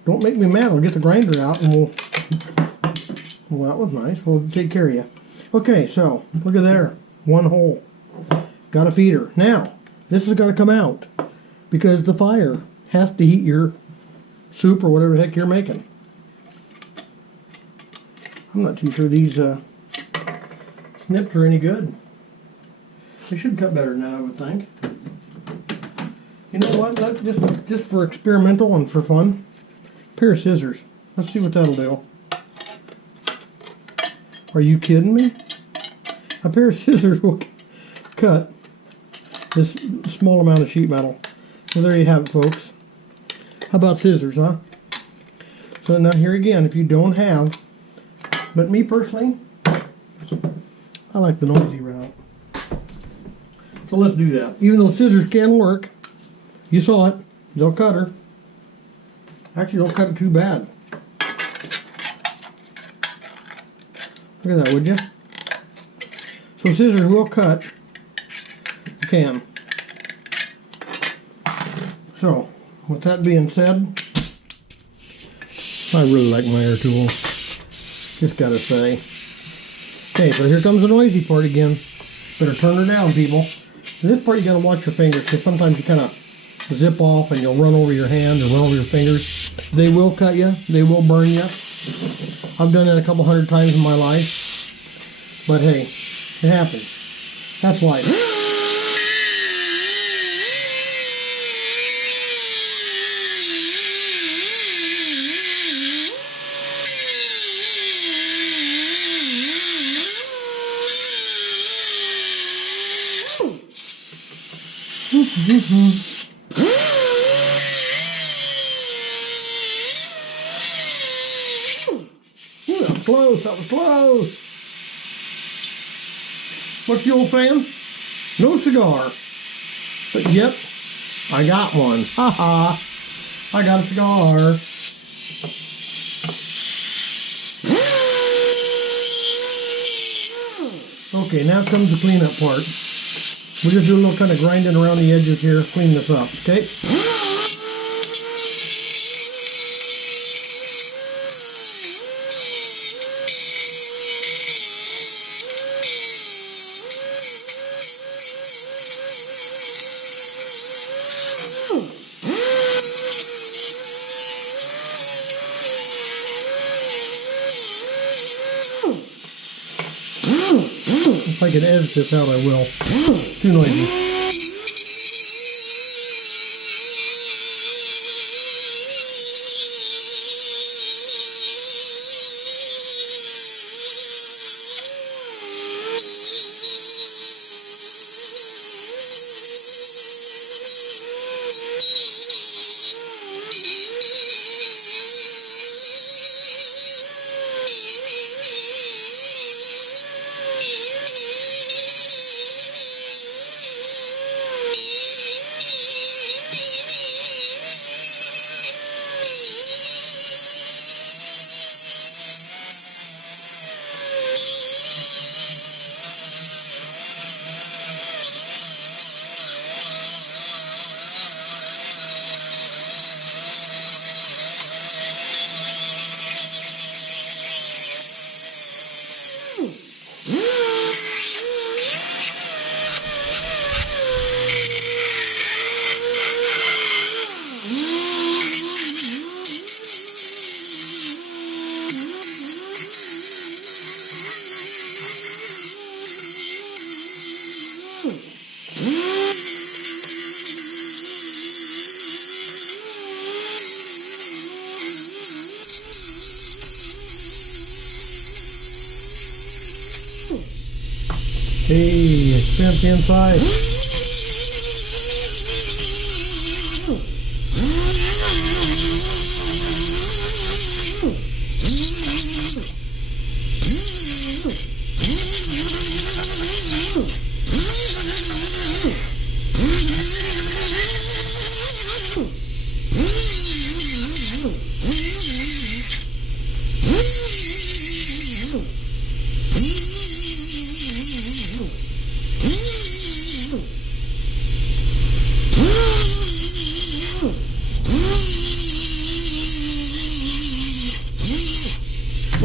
Don't make me mad. I'll get the grinder out and we'll... Well, that was nice. We'll take care of you. Okay, so, look at there. One hole. Got a feeder. Now, this has got to come out because the fire has to heat your soup or whatever the heck you're making. I'm not too sure these snips are any good. They should cut better than that, I would think. You know what? Just for experimental and for fun, a pair of scissors. Let's see what that'll do. Are you kidding me? A pair of scissors will cut this small amount of sheet metal. So there you have it, folks. How about scissors, huh? So now here again, if you don't have, but me personally, I like the noisy route. So let's do that. Even though scissors can work, you saw it, they'll cut her. Actually, don't cut it too bad. Look at that, would you? So scissors will cut. You can. So, with that being said, I really like my air tools. Just gotta say. Okay, so here comes the noisy part again. Better turn her down, people. This part you gotta watch your fingers, because sometimes you kind of zip off and you'll run over your hand or run over your fingers. They will cut you. They will burn you. I've done that a couple hundred times in my life. But hey, it happens. That's life. That was close, that was close. What's the old saying? No cigar. But yep, I got one. Ha ha. I got a cigar. Okay, now comes the cleanup part. We'll just do a little kind of grinding around the edges here, clean this up, okay? If I could edit this out, I will. Too noisy. Hey, it's empty inside.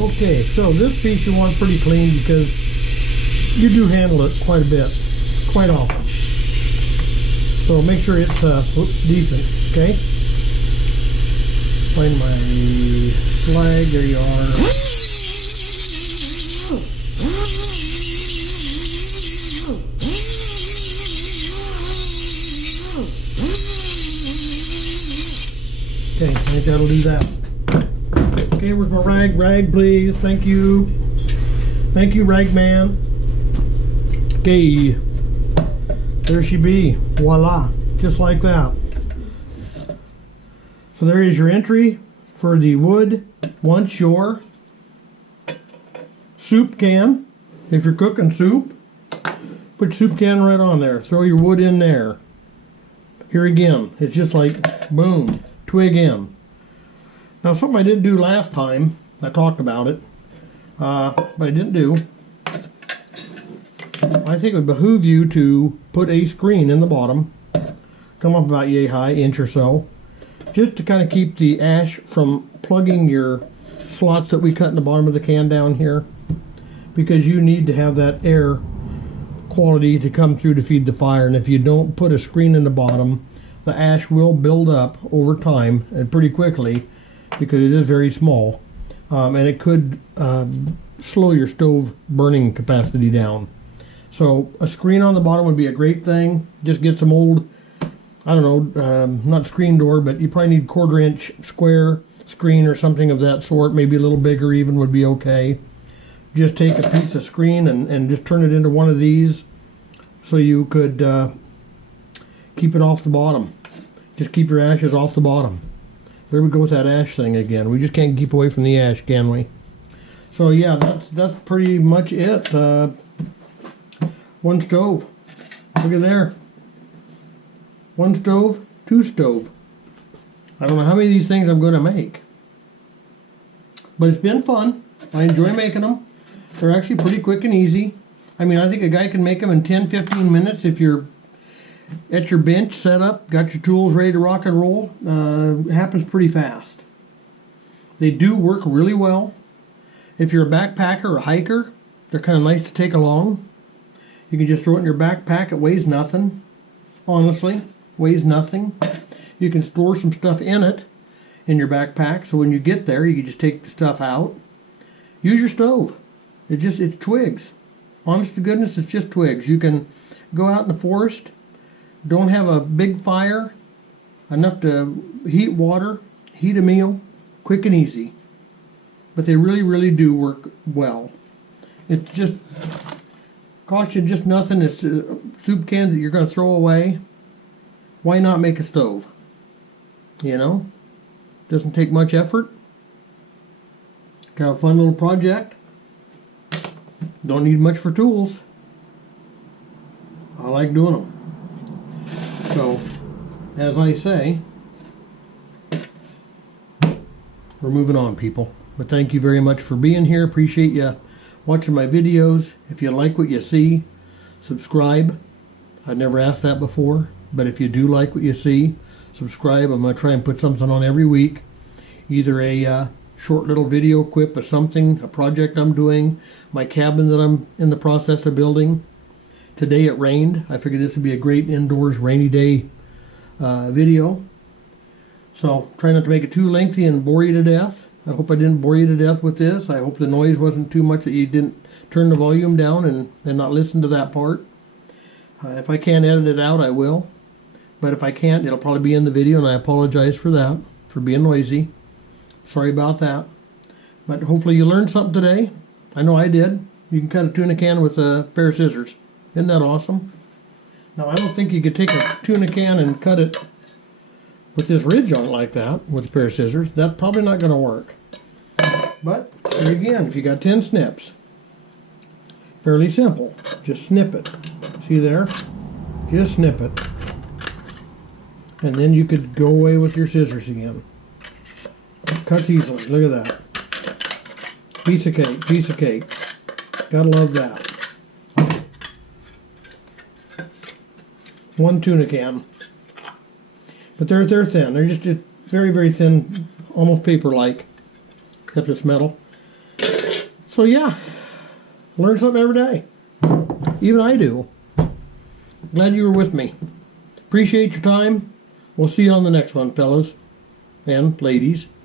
Okay, so this piece you want pretty clean because you do handle it quite a bit, quite often. So make sure it's decent, okay? Find my flag, there you are. Okay, I think that'll do that. Okay, where's my rag? Rag, please. Thank you. Thank you, rag man. Okay. There she be. Voila. Just like that. So there is your entry for the wood. Once your soup can, if you're cooking soup, put your soup can right on there. Throw your wood in there. Here again, it's just like, boom, twig in. Now something I didn't do last time, I talked about it, but I didn't do. I think it would behoove you to put a screen in the bottom, come up about yay high, inch or so, just to kind of keep the ash from plugging your slots that we cut in the bottom of the can down here, because you need to have that air quality to come through to feed the fire. And if you don't put a screen in the bottom, the ash will build up over time and pretty quickly, because it is very small, and it could slow your stove burning capacity down. So a screen on the bottom would be a great thing. Just get some old, I don't know, not screen door, but you probably need 1/4 inch square screen or something of that sort. Maybe a little bigger even would be okay. Just take a piece of screen and just turn it into one of these, so you could keep it off the bottom. Just keep your ashes off the bottom. There we go with that ash thing again. We just can't keep away from the ash, can we? So yeah, that's pretty much it. One stove. Look at there. One stove, two stove. I don't know how many of these things I'm going to make, but it's been fun. I enjoy making them. They're actually pretty quick and easy. I mean, I think a guy can make them in 10-15 minutes if you're at your bench set up, got your tools ready to rock and roll. It happens pretty fast. They do work really well. If you're a backpacker or a hiker, they're kind of nice to take along. You can just throw it in your backpack. It weighs nothing. Honestly, weighs nothing. You can store some stuff in it, in your backpack, so when you get there, you can just take the stuff out. Use your stove. It's twigs. Honest to goodness, it's just twigs. You can go out in the forest, don't have a big fire, enough to heat water, heat a meal, quick and easy. But they really, really do work well. It's just, costs you just nothing. It's soup cans that you're going to throw away. Why not make a stove? You know? Doesn't take much effort. Got a fun little project. Don't need much for tools. I like doing them. So, as I say, we're moving on, people. But thank you very much for being here. Appreciate you watching my videos. If you like what you see, subscribe. I've never asked that before, but if you do like what you see, subscribe. I'm going to try and put something on every week. Either a short little video quip of something, a project I'm doing, my cabin that I'm in the process of building. Today it rained. I figured this would be a great indoors rainy day video. So try not to make it too lengthy and bore you to death. I hope I didn't bore you to death with this. I hope the noise wasn't too much that you didn't turn the volume down and not listen to that part. If I can't edit it out, I will. But if I can't, it'll probably be in the video, and I apologize for that, for being noisy. Sorry about that. But hopefully you learned something today. I know I did. You can cut a tuna can with a pair of scissors. Isn't that awesome? Now, I don't think you could take a tuna can and cut it with this ridge on it like that with a pair of scissors. That's probably not going to work. But, here again, if you got 10 snips, fairly simple. Just snip it. See there? Just snip it. And then you could go away with your scissors again. Cuts easily. Look at that. Piece of cake. Piece of cake. Gotta love that. One tuna can. But they're thin. They're just very, very thin, almost paper-like, except it's metal. So yeah, learn something every day. Even I do. Glad you were with me. Appreciate your time. We'll see you on the next one, fellas and ladies.